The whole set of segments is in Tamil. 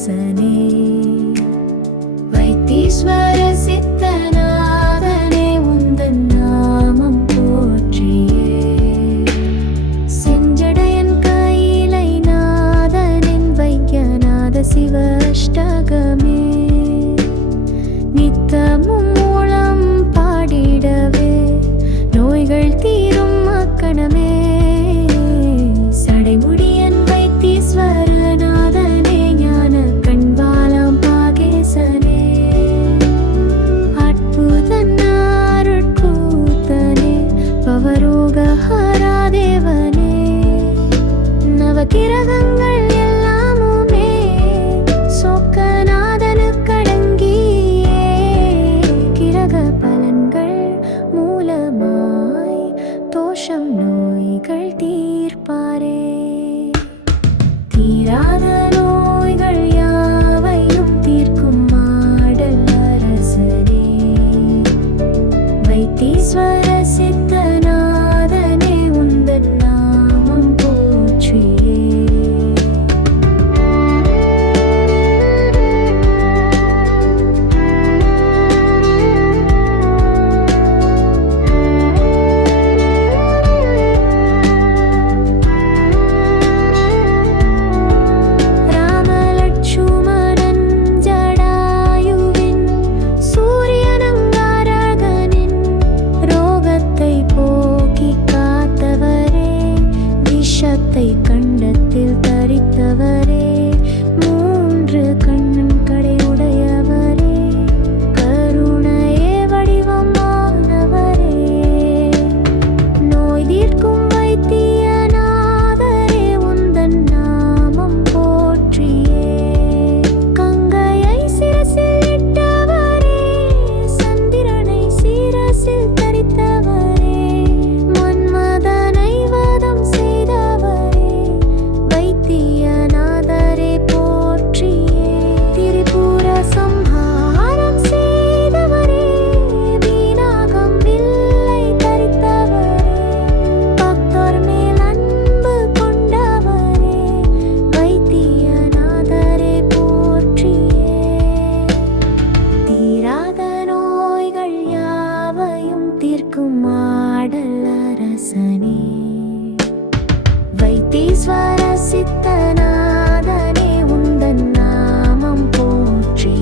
அரசனே. வைத்தீஸ்வர சித்தநாதனே உந்தன் நாமம் போற்றியே. செஞ்சடையன் கையிலை நாதனின் வைத்தியநாத சிவ அஷ்டகமே. நித்தமும் மூலம் பாடிடவே நோய்கள் தீரும் மக்கணமே. சடைமுடியன் வைத்தீஸ்வரநாதனே ஞான கண்பாலாம் பாகேசனே. அற்புதன் அருட்கூத்தனே பவரோகஹராதேவனே. நவகிரகங்கள் எல்லாமுமே சொக்கநாதனுக்கடங்கியே. கிரக பலன்கள் மூலமாய் தோஷம் நோய்கள் தீர்ப்பாரே. தீராத நோய்கள் யாவையும் தீர்க்கும் மாடல் அரசனே. வைத்தீஸ்வர சித்தநாதனே உந்தன் நாமம் போற்றியே. ராமலட்சுமணன் ஜடாயுவின் சூரியனங்காரகனின் ரோகத்தை போக்கி காத்தவரே. விஷத்தை கண்டத்தில் தரித்தவரே. மூன்று கண்ணன் கடை உடையவரே. கருணையே வடிவமானவரே. நோய் தீர்க்கும் வைத்தியநாதரே உந்தன் நாமம் போற்றியே. கங்கையை சிரசில் இட்டவரே. சந்திரனை சிரசில் தரித்தவரே. மன்மதனை வதம் செய்தவரே. வைத்தியநாதரே போற்றியே. திரிபுர சம்ஹாரம் செய்தவரே. வீணாகம் வில்லை தரித்தவரே. பக்தர் மேல் அன்பு கொண்டவரே. வைத்தியநாதரே போற்றியே. தீராத நோய்கள் யாவையும் தீர்க்கும் மாடல் அரசனே. வைத்தீஸ்வர சித்தநாதனே உந்தன் நாமம் போற்றியே.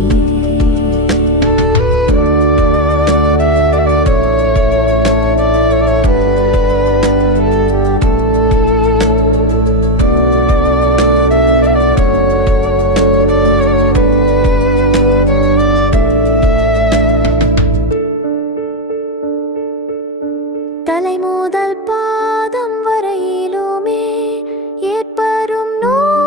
தலை முதல் பாதம் வரையிலுமே ஏற்பரும் நோய்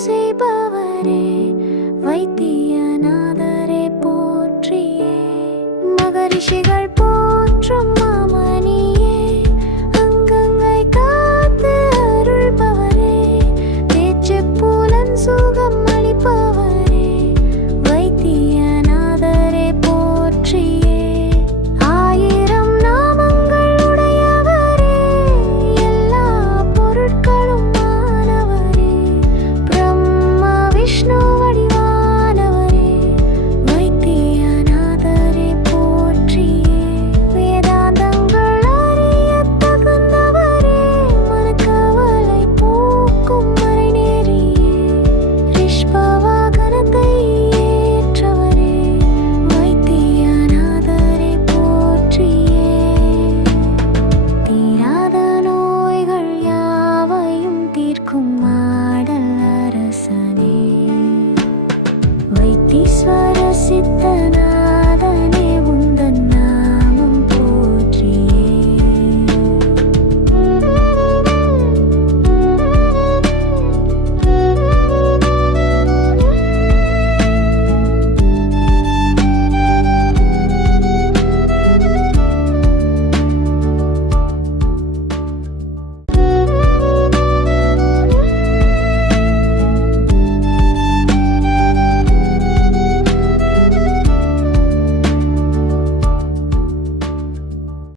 செய்பவரே வைத்தியநாதரே போற்றியே மகரிஷிகள் போற்றும் மாமணியே அங்கங்கை காத்து அருள்பவரே பேச்சு புலன்